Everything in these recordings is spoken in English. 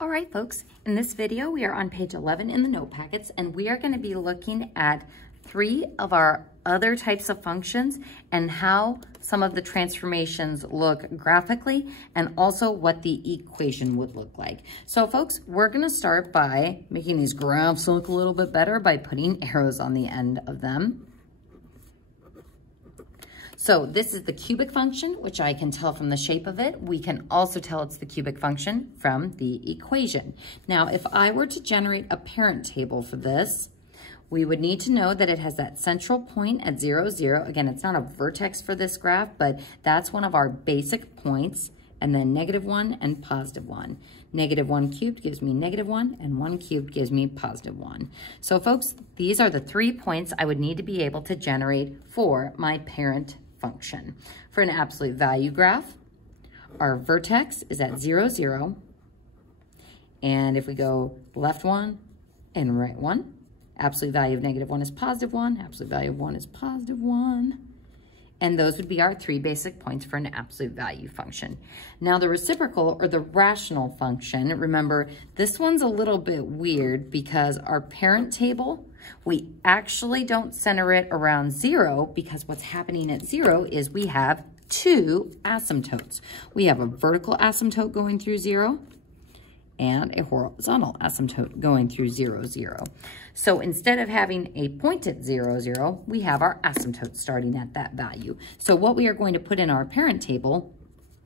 All right, folks, in this video, we are on page 11 in the note packets, and we are going to be looking at 3 of our other types of functions and how some of the transformations look graphically and also what the equation would look like. So folks, we're going to start by making these graphs look a little bit better by putting arrows on the end of them. So this is the cubic function, which I can tell from the shape of it. We can also tell it's the cubic function from the equation. Now, if I were to generate a parent table for this, we would need to know that it has that central point at 0, 0. Again, it's not a vertex for this graph, but that's one of our basic points. And then -1 and +1. -1 cubed gives me -1, and 1 cubed gives me +1. So folks, these are the 3 points I would need to be able to generate for my parent function. For an absolute value graph, our vertex is at 0, 0. And if we go left 1 and right 1, absolute value of -1 is +1, absolute value of 1 is +1. And those would be our 3 basic points for an absolute value function. Now the reciprocal or the rational function, remember this one's a little bit weird because our parent table, we actually don't center it around 0 because what's happening at 0 is we have 2 asymptotes. We have a vertical asymptote going through 0 and a horizontal asymptote going through 0, 0. So instead of having a point at 0, 0, we have our asymptote starting at that value. So what we are going to put in our parent table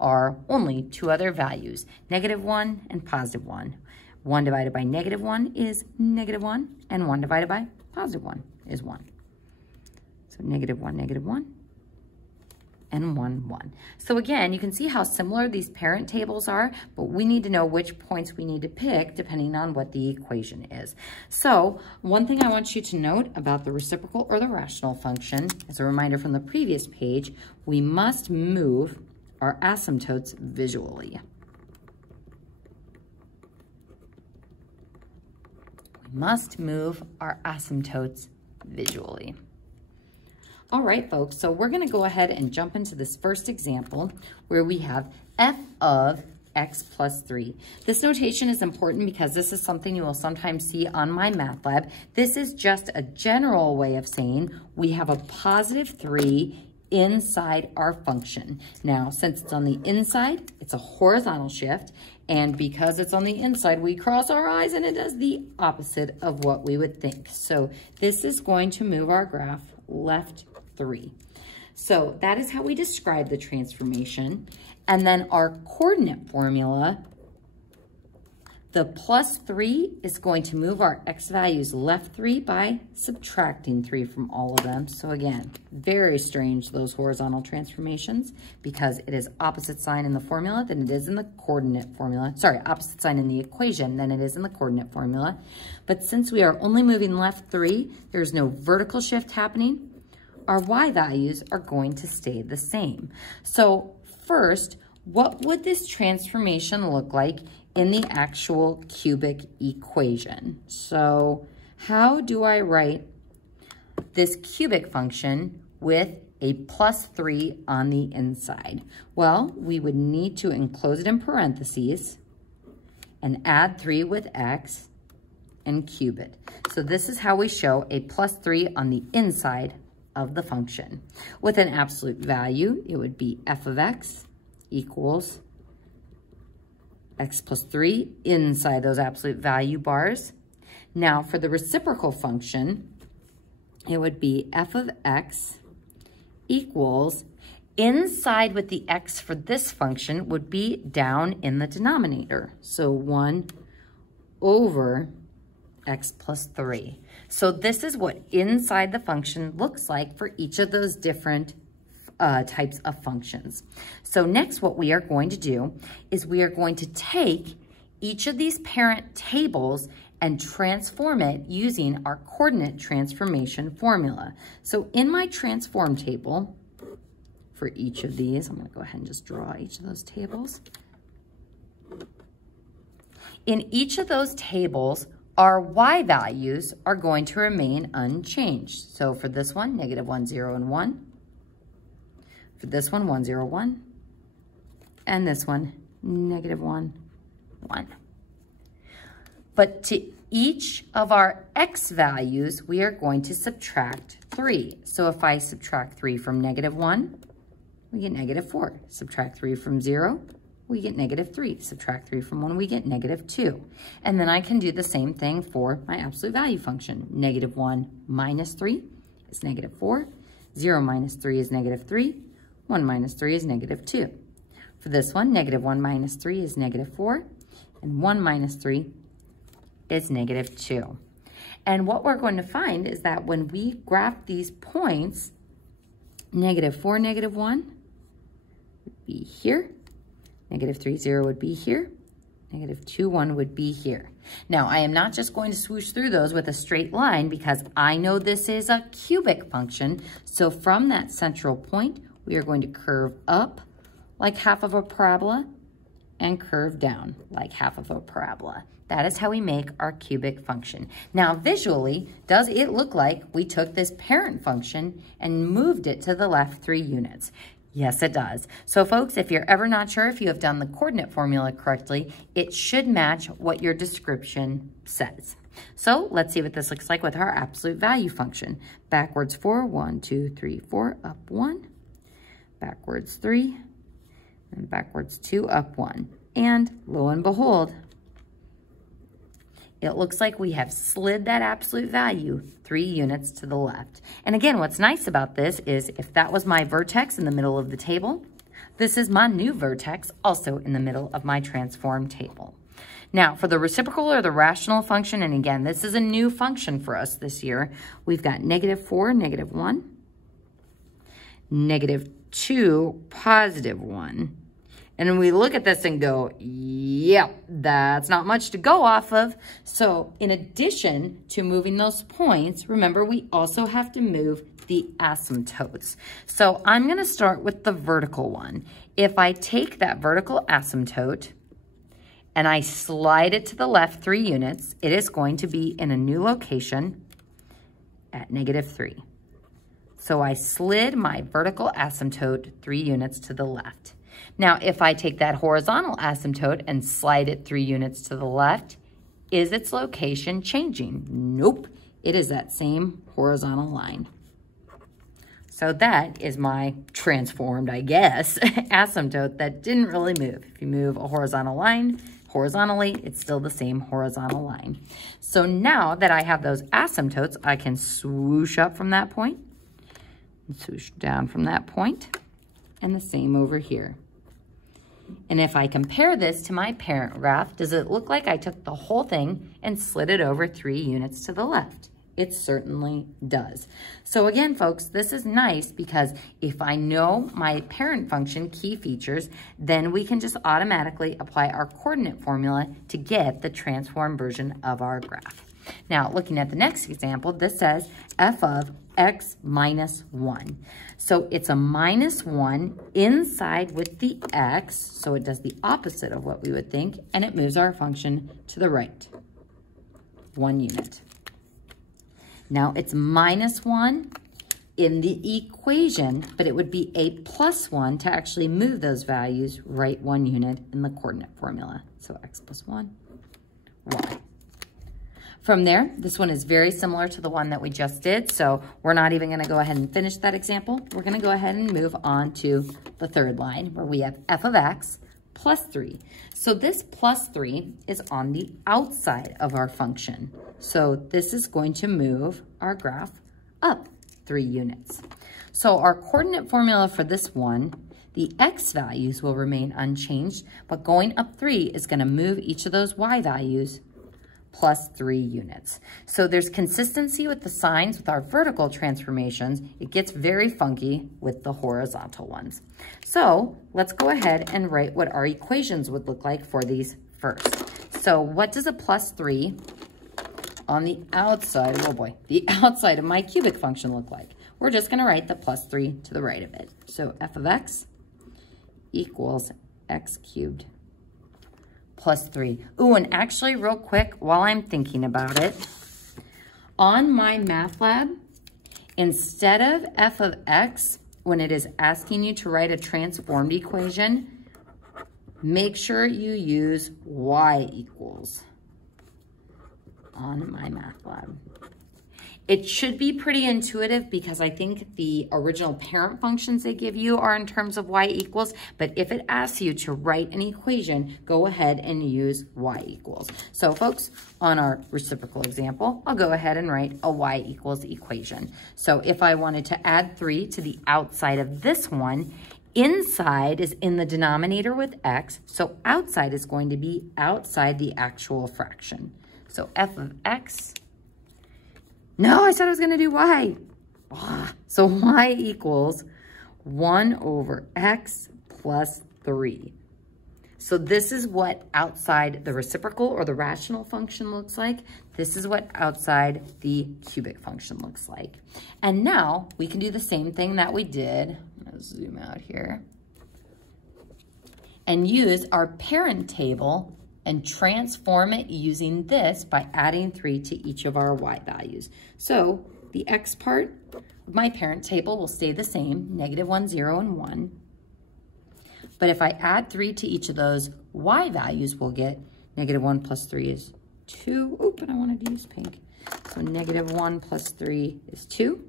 are only 2 other values, -1 and +1. 1 divided by -1 is -1, and 1 divided by +1 is 1. So -1, -1. And 1, 1. So again, you can see how similar these parent tables are, but we need to know which points we need to pick depending on what the equation is. So one thing I want you to note about the reciprocal or the rational function, as a reminder from the previous page, we must move our asymptotes visually. We must move our asymptotes visually. All right, folks, so we're going to go ahead and jump into this first example where we have f of x plus 3. This notation is important because this is something you will sometimes see on my math lab. This is just a general way of saying we have a +3 inside our function. Now, since it's on the inside, it's a horizontal shift, and because it's on the inside, we cross our eyes and it does the opposite of what we would think. So this is going to move our graph left 3. So that is how we describe the transformation. And then our coordinate formula, the +3 is going to move our x values left 3 by subtracting 3 from all of them. So again, very strange, those horizontal transformations, because it is opposite sign in the formula than it is in the coordinate formula. Sorry, opposite sign in the equation than it is in the coordinate formula. But since we are only moving left 3, there's no vertical shift happening. Our y values are going to stay the same. So first, what would this transformation look like in the actual cubic equation? So how do I write this cubic function with a +3 on the inside? Well, we would need to enclose it in parentheses and add 3 with x and cube it. So this is how we show a +3 on the inside of the function. With an absolute value, it would be f of x equals x plus 3 inside those absolute value bars. Now for the reciprocal function, it would be f of x equals, inside with the x for this function would be down in the denominator. So 1 over x plus 3. So this is what inside the function looks like for each of those different types of functions. So next what we are going to do is we are going to take each of these parent tables and transform it using our coordinate transformation formula. So in my transform table, for each of these, I'm going to go ahead and just draw each of those tables. In each of those tables, our y values are going to remain unchanged. So for this one, -1, 0, and 1. For this one, 1, 0, 1. And this one, -1, 1. But to each of our x values, we are going to subtract 3. So if I subtract 3 from -1, we get -4. Subtract 3 from 0, we get -3. Subtract 3 from 1, we get -2. And then I can do the same thing for my absolute value function. -1 minus 3 is -4. 0 minus 3 is -3. 1 minus 3 is -2. For this one, -1 minus 3 is -4. And 1 minus 3 is -2. And what we're going to find is that when we graph these points, -4, -1 would be here. -3, 0 would be here. -2, 1 would be here. Now, I am not just going to swoosh through those with a straight line because I know this is a cubic function. So from that central point, we are going to curve up like half of a parabola and curve down like half of a parabola. That is how we make our cubic function. Now, visually, does it look like we took this parent function and moved it to the left 3 units? Yes, it does. So folks, if you're ever not sure if you have done the coordinate formula correctly, it should match what your description says. So let's see what this looks like with our absolute value function. Backwards 4, 1, 2, 3, 4, up 1. Backwards 3, and backwards 2, up 1. And lo and behold, it looks like we have slid that absolute value 3 units to the left. And again, what's nice about this is if that was my vertex in the middle of the table, this is my new vertex also in the middle of my transform table. Now, for the reciprocal or the rational function, and again, this is a new function for us this year, we've got -4, -1, -2, +1. And we look at this and go, yep, that's not much to go off of. So in addition to moving those points, remember we also have to move the asymptotes. So I'm gonna start with the vertical one. If I take that vertical asymptote and I slide it to the left 3 units, it is going to be in a new location at -3. So I slid my vertical asymptote 3 units to the left. Now, if I take that horizontal asymptote and slide it 3 units to the left, is its location changing? Nope, it is that same horizontal line. So that is my transformed, I guess, asymptote that didn't really move. If you move a horizontal line horizontally, it's still the same horizontal line. So now that I have those asymptotes, I can swoosh up from that point, and swoosh down from that point, and the same over here. And if I compare this to my parent graph, does it look like I took the whole thing and slid it over 3 units to the left? It certainly does. So again, folks, this is nice because if I know my parent function key features, then we can just automatically apply our coordinate formula to get the transformed version of our graph. Now, looking at the next example, this says f of x minus 1. So it's a -1 inside with the x, so it does the opposite of what we would think, and it moves our function to the right, 1 unit. Now, it's -1 in the equation, but it would be a +1 to actually move those values right 1 unit in the coordinate formula. So x plus 1, y. From there, this one is very similar to the one that we just did, so we're not even going to go ahead and finish that example. We're going to go ahead and move on to the third line where we have f of x plus 3. So this plus 3 is on the outside of our function. So this is going to move our graph up 3 units. So our coordinate formula for this one, the x values will remain unchanged, but going up 3 is going to move each of those y values plus 3 units. So there's consistency with the signs with our vertical transformations. It gets very funky with the horizontal ones. So let's go ahead and write what our equations would look like for these first. So what does a plus 3 on the outside, oh boy, the outside of my cubic function look like? We're just going to write the plus 3 to the right of it. So f of x equals x cubed plus 3. Ooh, and actually real quick, while I'm thinking about it, on my math lab, instead of f of x, when it is asking you to write a transformed equation, make sure you use y equals. on my math lab. It should be pretty intuitive because I think the original parent functions they give you are in terms of y equals, but if it asks you to write an equation, go ahead and use y equals. So folks, on our reciprocal example, I'll go ahead and write a y equals equation. So if I wanted to add 3 to the outside of this one, inside is in the denominator with x, so outside is going to be outside the actual fraction. So f of x, no, I said I was going to do y. So y equals 1 over x plus 3. So this is what outside the reciprocal or the rational function looks like. This is what outside the cubic function looks like. And now we can do the same thing that we did. I'm going to zoom out here. And use our parent table and transform it using this by adding 3 to each of our y values. So the x part of my parent table will stay the same, -1, 0, and 1. But if I add 3 to each of those y values, we'll get -1 plus 3 is 2. Oh, but I wanted to use pink. So -1 plus 3 is 2.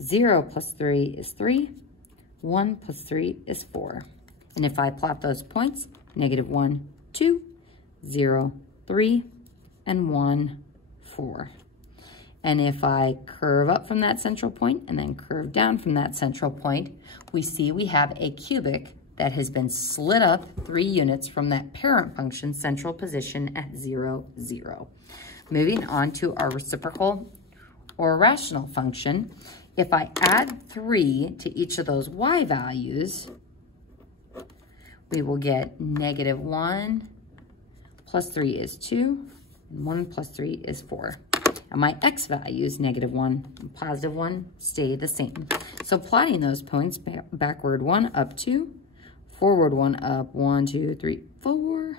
0 plus 3 is 3. 1 plus 3 is 4. And if I plot those points, -1, 2, 0, 3, and 1, 4. And if I curve up from that central point and then curve down from that central point, we see we have a cubic that has been slid up 3 units from that parent function central position at 0, 0. Moving on to our reciprocal or rational function, if I add 3 to each of those y values, we will get -1 plus 3 is 2, and 1 plus 3 is 4. And my x values, -1 and +1, stay the same. So plotting those points, backward 1 up 2, forward 1 up 1, 2, 3, 4.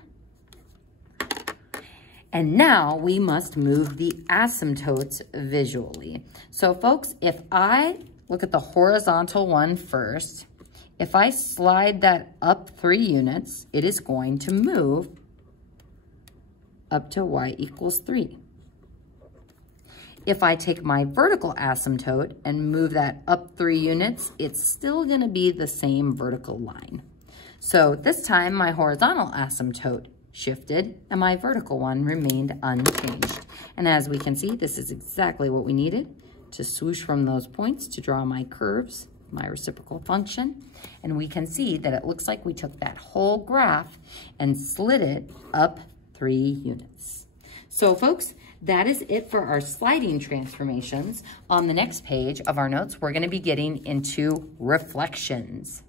And now we must move the asymptotes visually. So folks, if I look at the horizontal one first, if I slide that up 3 units, it is going to move up to y equals 3. If I take my vertical asymptote and move that up 3 units, it's still going to be the same vertical line. So this time my horizontal asymptote shifted and my vertical one remained unchanged. And as we can see, this is exactly what we needed to swoosh from those points to draw my curves, my reciprocal function. And we can see that it looks like we took that whole graph and slid it up 3 units. So folks, that is it for our sliding transformations. On the next page of our notes, we're going to be getting into reflections.